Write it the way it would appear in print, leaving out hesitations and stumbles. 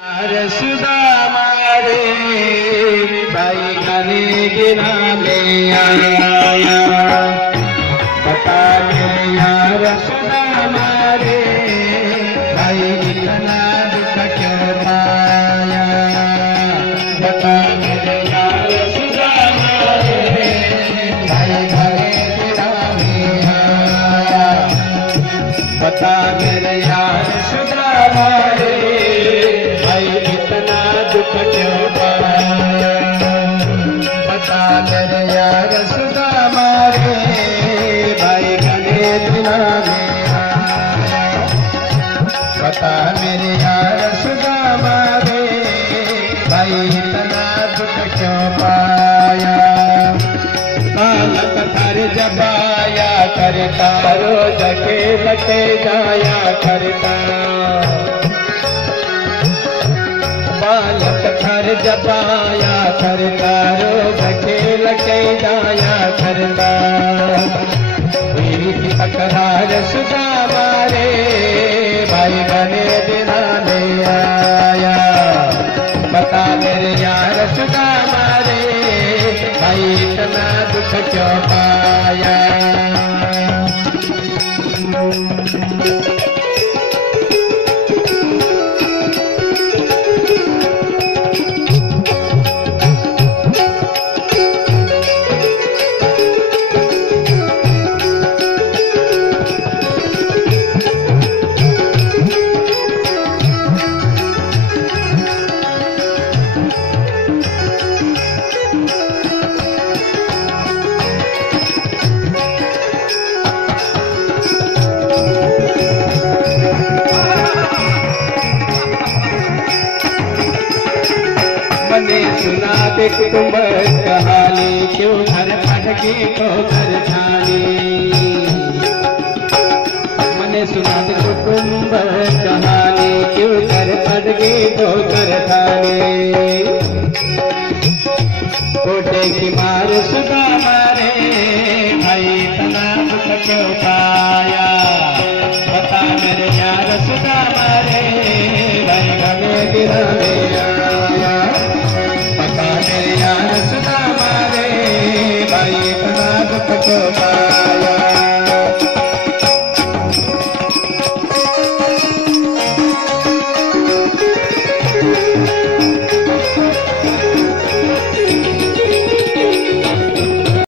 सुदामा रे भाई घने गिरा ले आया, बता मेरे यार सुदामा रे भाई इतना दुख क्यों पाया। बता मेरे यार सुदामा रे भाई घने गिरा ले आया, बता मेरे यार सुदामा रे इतना दुख क्यों पाया। बता मेरे यार सुदामा रे भाई घने दिना में आया, बता मेरे यार सुदामा रे भाई इतना दुख क्यों पाया। बालक थर जबाया करता रोज के लटे जाया करता, बालक थर जबाया करता रोज खेल के जाया करता। हुई तकरार सुदामा रे भाई घने दिना में आया, बता मेरे यार सुदामा रे भाई इतना दुख क्यों पाया। मने सुना दे कुटुंब कहानी, क्यों घर फटके तो घर छानी। मने सुना दे कुटुंब